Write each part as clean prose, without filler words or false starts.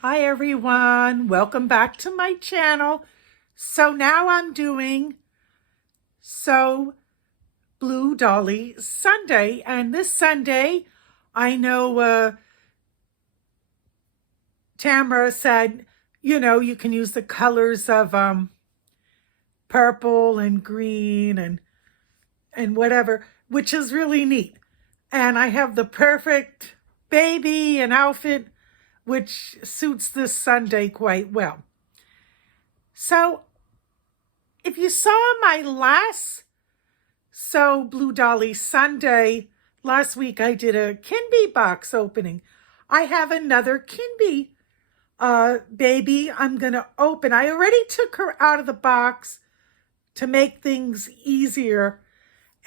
Hi everyone, welcome back to my channel. So now I'm doing So Blue Dolly Sunday, and this Sunday I know Tamara said, you can use the colors of purple and green and whatever, which is really neat. And I have the perfect baby and outfit which suits this Sunday quite well. So if you saw my last Blue Dolly Sunday, last week I did a Kinby box opening. I have another Kinby baby I'm going to open. I already took her out of the box to make things easier.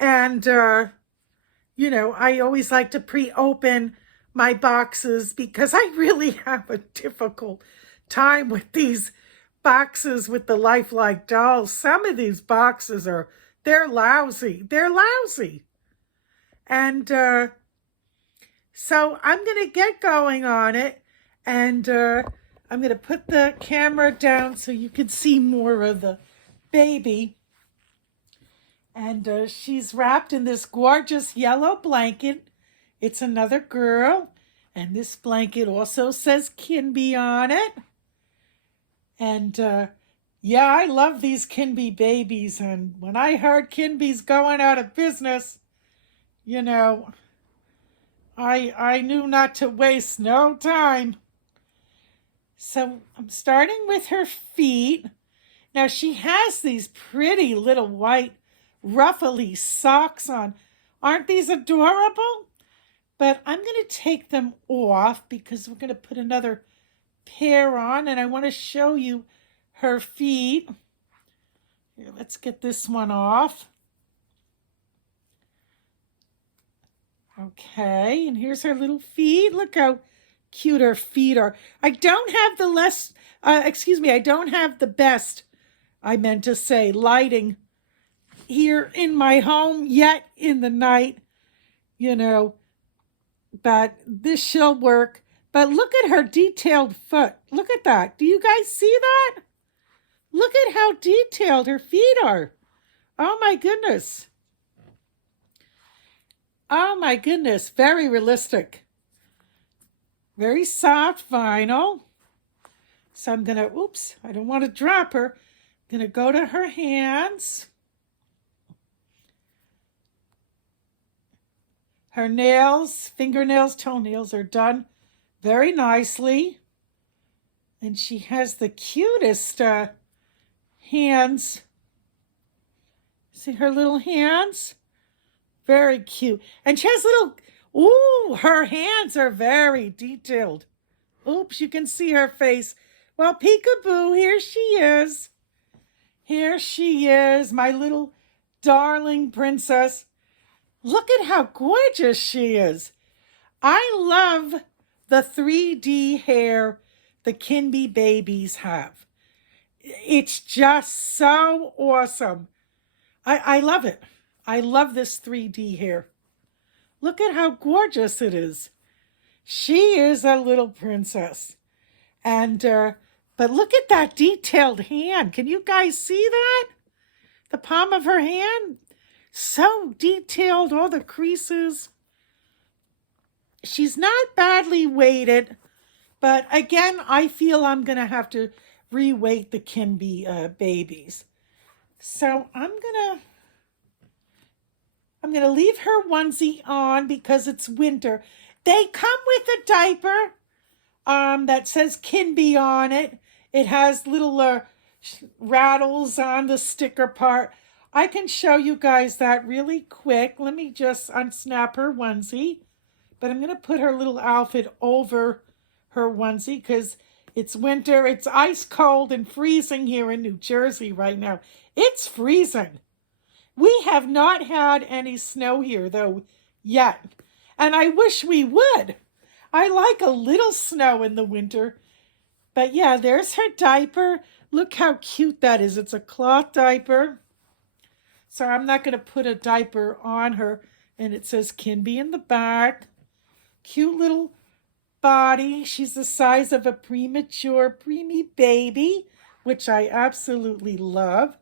And, I always like to pre-open my boxes because I really have a difficult time with these boxes with the lifelike dolls. Some of these boxes they're lousy. They're lousy. And so I'm going to get going on it. And I'm going to put the camera down so you can see more of the baby. And she's wrapped in this gorgeous yellow blanket. It's another girl. And this blanket also says Kinby on it. And yeah, I love these Kinby babies. And when I heard Kinby's going out of business, I knew not to waste no time. So I'm starting with her feet. Now she has these pretty little white ruffly socks on. Aren't these adorable? But I'm going to take them off because we're going to put another pair on, and I want to show you her feet. Here, let's get this one off. Okay, and here's her little feet. Look how cute her feet are. I don't have I don't have the best, I meant to say, lighting here in my home yet in the night, but this shall work. But look at her detailed foot. Look at that. Do you guys see that? Look at how detailed her feet are. Oh my goodness. Oh my goodness. Very realistic. Very soft vinyl. So I'm going to, oops, I don't want to drop her. I'm going to go to her hands. Her nails, fingernails, toenails are done very nicely. And she has the cutest hands. See her little hands? Very cute. And she has little, ooh, her hands are very detailed. Oops, you can see her face. Well, peekaboo, here she is. Here she is, my little darling princess. Look at how gorgeous she is. I love the 3D hair the Kinby babies have. It's just so awesome. I love it. I love this 3D hair. Look at how gorgeous it is. She is a little princess. And, but look at that detailed hand. Can you guys see that? The palm of her hand? So detailed, all the creases. She's not badly weighted, but again, I feel I'm going to have to reweight the Kinby babies. So I'm going to leave her onesie on because it's winter. They come with a diaper that says Kinby on it. It has little rattles on the sticker part. I can show you guys that really quick. Let me just unsnap her onesie. But I'm going to put her little outfit over her onesie because it's winter. It's ice cold and freezing here in New Jersey right now. It's freezing. We have not had any snow here, though, yet. And I wish we would. I like a little snow in the winter. But yeah, there's her diaper. Look how cute that is. It's a cloth diaper. So I'm not going to put a diaper on her. And it says Kinby in the back. Cute little body. She's the size of a premature preemie baby, which I absolutely love.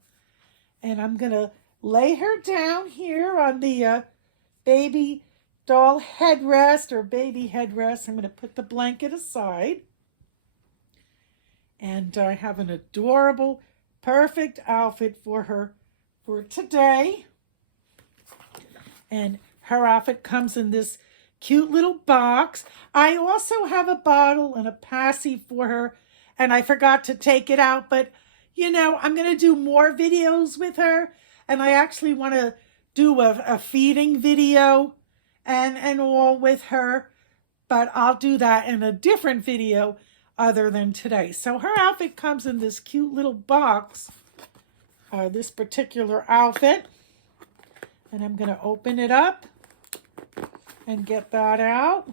And I'm going to lay her down here on the baby doll headrest or baby headrest. I'm going to put the blanket aside. And I have an adorable, perfect outfit for her for today. And her outfit comes in this cute little box. I also have a bottle and a passy for her, and I forgot to take it out, but you know, I'm going to do more videos with her, and I actually want to do a feeding video and all with her, but I'll do that in a different video other than today. So her outfit comes in this cute little box, this particular outfit, and I'm going to open it up and get that out.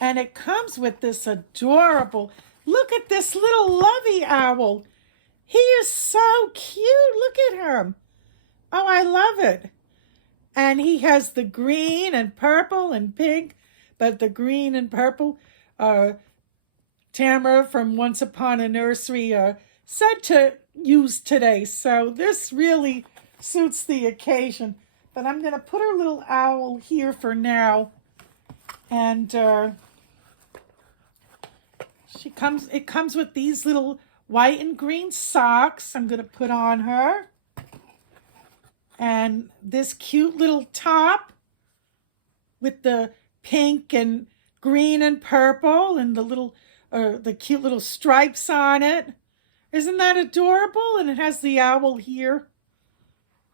And it comes with this adorable, look at this little lovey owl. He is so cute. Look at him. Oh, I love it. And he has the green and purple and pink, but the green and purple, Tamara from Once Upon a Nursery said to use today. So this really suits the occasion. But I'm going to put her little owl here for now. And it comes with these little white and green socks I'm going to put on her. And this cute little top with the pink and green and purple and the cute little stripes on it. Isn't that adorable? And it has the owl here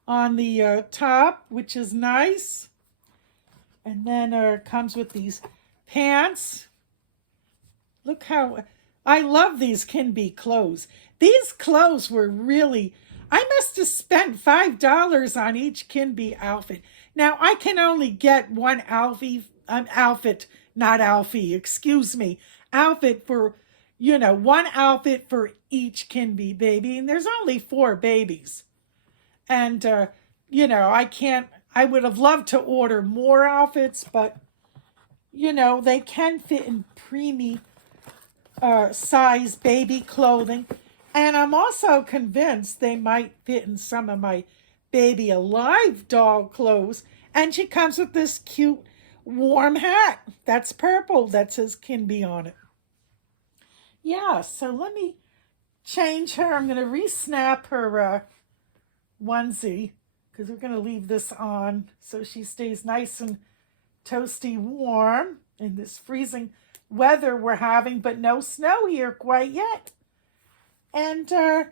on the top, which is nice. And then it comes with these pants. Look how, I love these Kinby clothes. These clothes were really, I must have spent $5 on each Kinby outfit. Now, I can only get one outfit for, you know, one outfit for each Kinby baby. And there's only 4 babies. And, you know, I would have loved to order more outfits, but, you know, they can fit in preemie size baby clothing. And I'm also convinced they might fit in some of my baby alive doll clothes. And she comes with this cute warm hat. That's purple. That says Kinby on it. Yeah, so let me change her. I'm going to re-snap her onesie because we're going to leave this on so she stays nice and toasty warm in this freezing weather we're having, but no snow here quite yet. And I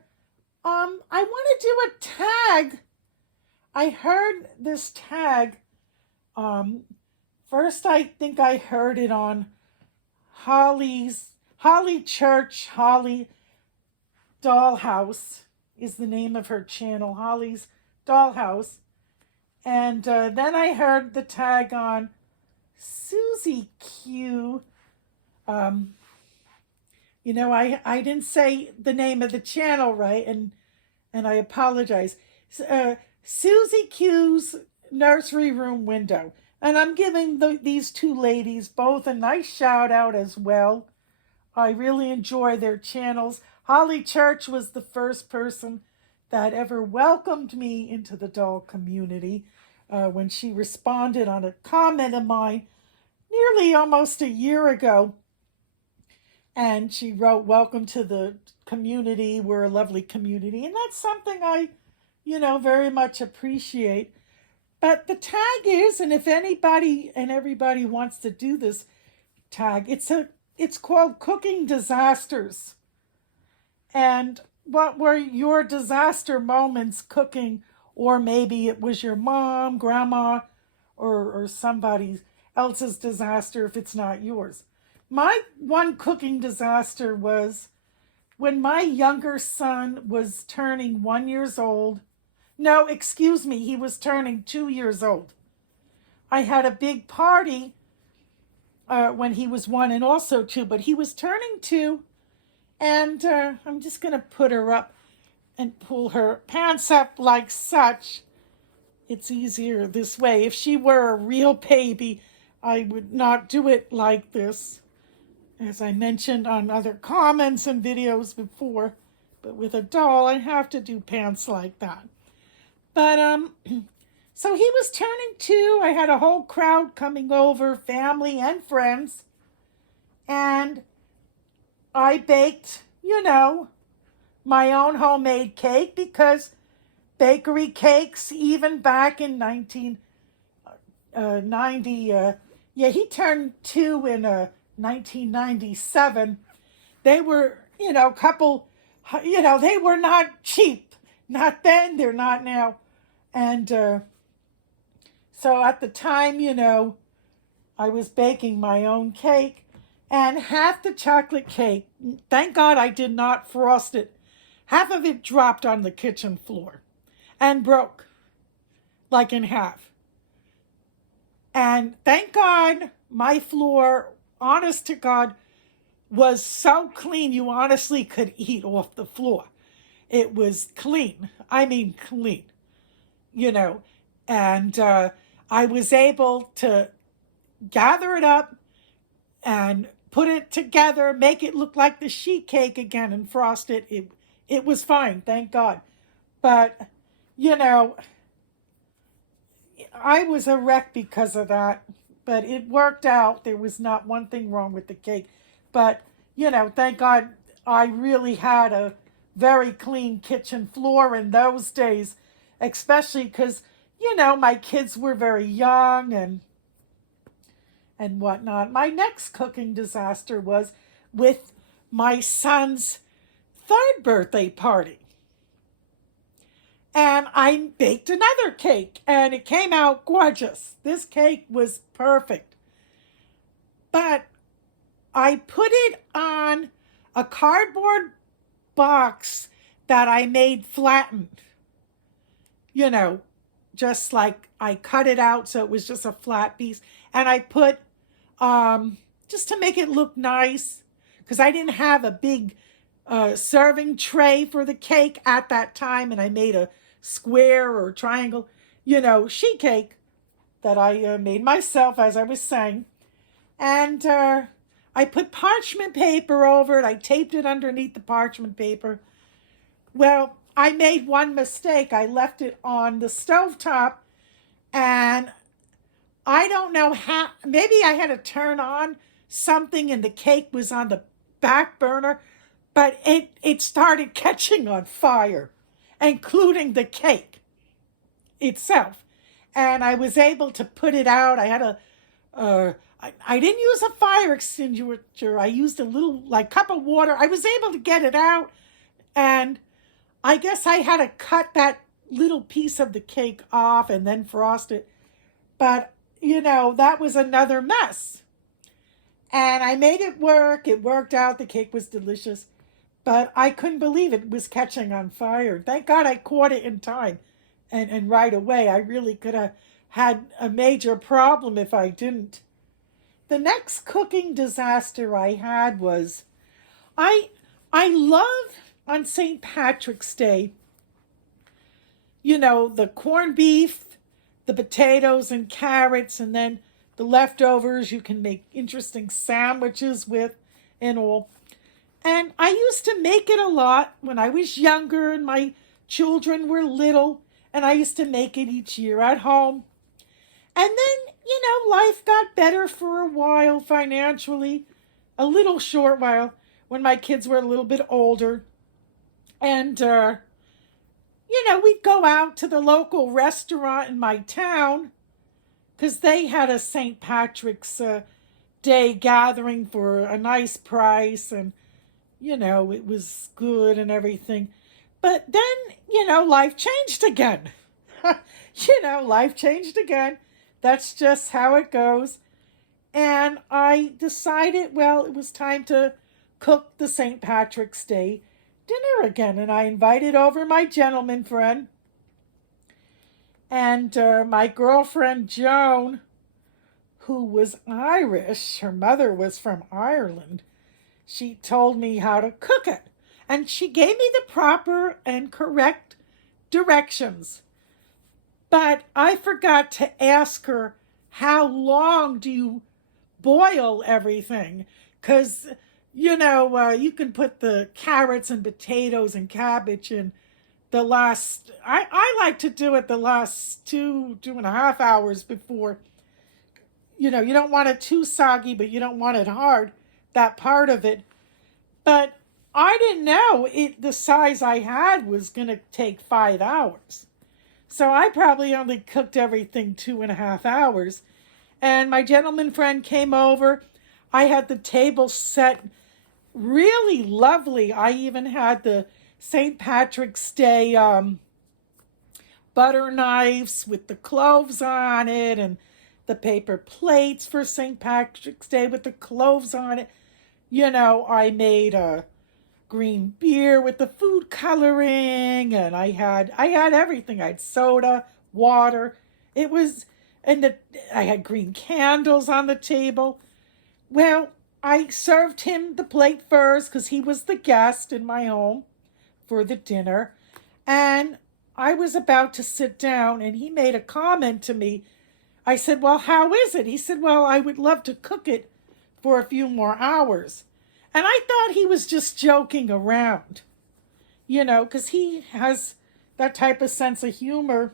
want to do a tag. I heard this tag. First, I think I heard it on Holly Dollhouse is the name of her channel, Holly's Dollhouse. And then I heard the tag on Susie Q. You know, I didn't say the name of the channel right, and I apologize. Susie Q's Nursery Room Window. And I'm giving these 2 ladies both a nice shout out as well. I really enjoy their channels. Holly Church was the first person that ever welcomed me into the doll community when she responded on a comment of mine nearly almost a year ago. And she wrote, "Welcome to the community. We're a lovely community." And that's something I, you know, very much appreciate. But the tag is, and if anybody and everybody wants to do this tag, it's called Cooking Disasters. And what were your disaster moments cooking? Or maybe it was your mom, grandma, or somebody else's disaster if it's not yours. My one cooking disaster was when my younger son was turning 1 year old. No, excuse me, he was turning 2 years old. I had a big party when he was 1 and also 2, but he was turning 2. And I'm just going to put her up and pull her pants up like such. It's easier this way. If she were a real baby, I would not do it like this, as I mentioned on other comments and videos before. But with a doll, I have to do pants like that. But so he was turning 2. I had a whole crowd coming over, family and friends. And I baked, my own homemade cake, because bakery cakes, even back in 1990, he turned 2 in 1997. They were, they were not cheap. Not then, they're not now. And so at the time, I was baking my own cake, and half the chocolate cake, thank God I did not frost it, half of it dropped on the kitchen floor and broke, like in half. And thank God my floor, honest to God, was so clean you honestly could eat off the floor. It was clean. I mean clean, and I was able to gather it up and put it together, make it look like the sheet cake again, and frost it. It was fine, thank God. But, I was a wreck because of that. But it worked out. There was not one thing wrong with the cake. But, thank God I really had a very clean kitchen floor in those days, especially because, my kids were very young and whatnot. My next cooking disaster was with my son's 3rd birthday party. And I baked another cake, and it came out gorgeous. This cake was perfect. But I put it on a cardboard box that I made flattened. Just like I cut it out so it was just a flat piece. And I put, just to make it look nice, because I didn't have a big serving tray for the cake at that time, and I made a square or triangle, sheet cake that I made myself, as I was saying. And I put parchment paper over it. I taped it underneath the parchment paper. Well, I made one mistake. I left it on the stovetop, and I don't know how, maybe I had to turn on something and the cake was on the back burner, but it started catching on fire, including the cake itself. And I was able to put it out. I had I didn't use a fire extinguisher. I used a little cup of water. I was able to get it out, and I guess I had to cut that little piece of the cake off and then frost it. But, that was another mess. And I made it work. It worked out. The cake was delicious. But I couldn't believe it was catching on fire. Thank God I caught it in time and right away. I really could have had a major problem if I didn't. The next cooking disaster I had was, I love on St. Patrick's Day, the corned beef, the potatoes and carrots, and then the leftovers you can make interesting sandwiches with and all. And I used to make it a lot when I was younger and my children were little, and I used to make it each year at home. And then, life got better for a while financially, a little short while, when my kids were a little bit older. And, we'd go out to the local restaurant in my town, because they had a St. Patrick's Day gathering for a nice price, and, it was good and everything. But then, life changed again. Life changed again. That's just how it goes. And I decided, well, it was time to cook the St. Patrick's Day dinner again. And I invited over my gentleman friend and my girlfriend Joan, who was Irish. Her mother was from Ireland. She told me how to cook it. And she gave me the proper and correct directions. But I forgot to ask her how long do you boil everything? Because, you can put the carrots and potatoes and cabbage in the last, I like to do it the last 2.5 hours before. You don't want it too soggy, but you don't want it hard, that part of it. But I didn't know the size I had was going to take 5 hours. So I probably only cooked everything 2.5 hours. And my gentleman friend came over. I had the table set really lovely. I even had the St. Patrick's Day butter knives with the cloves on it, and the paper plates for St. Patrick's Day with the cloves on it. I made a green beer with the food coloring, and I had everything. I had soda, water. I had green candles on the table. Well, I served him the plate first because he was the guest in my home for the dinner. And I was about to sit down, and he made a comment to me. I said, well, how is it? He said, well, I would love to cook it for a few more hours. And I thought he was just joking around, because he has that type of sense of humor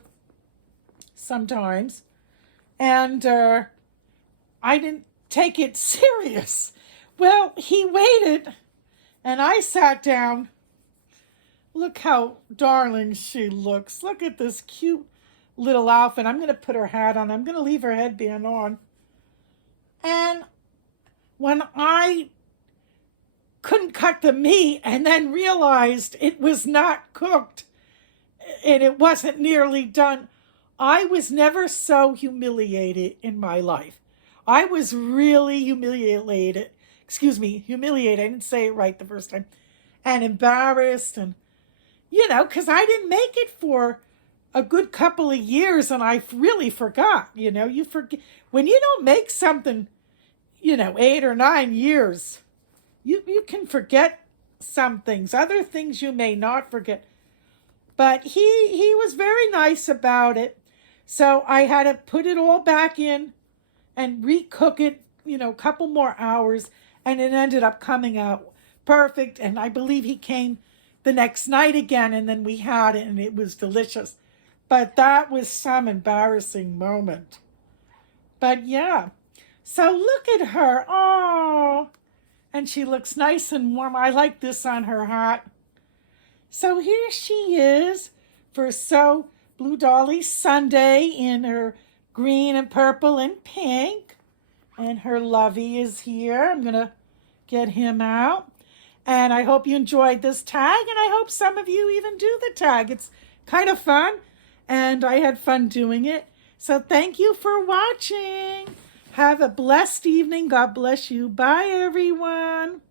sometimes. And I didn't take it serious. Well, he waited, and I sat down. Look how darling she looks. Look at this cute little outfit. I'm going to put her hat on. I'm going to leave her headband on. And when I couldn't cut the meat and then realized it was not cooked and it wasn't nearly done, I was never so humiliated in my life. I was really humiliated. Humiliated. I didn't say it right the first time. And embarrassed, and, because I didn't make it for a good couple of years, and I really forgot. You forget when you don't make something, 8 or 9 years, you can forget some things. Other things you may not forget. But he was very nice about it. So I had to put it all back in and recook it, a couple more hours, and it ended up coming out perfect. And I believe he came the next night again, and then we had it, and it was delicious. But that was some embarrassing moment. But yeah, so look at her. Oh, and she looks nice and warm. I like this on her hat. So here she is for So Blue Dolly Sunday in her green and purple and pink. And her lovey is here. I'm going to get him out. And I hope you enjoyed this tag, and I hope some of you even do the tag. It's kind of fun, and I had fun doing it. So thank you for watching. Have a blessed evening. God bless you. Bye, everyone.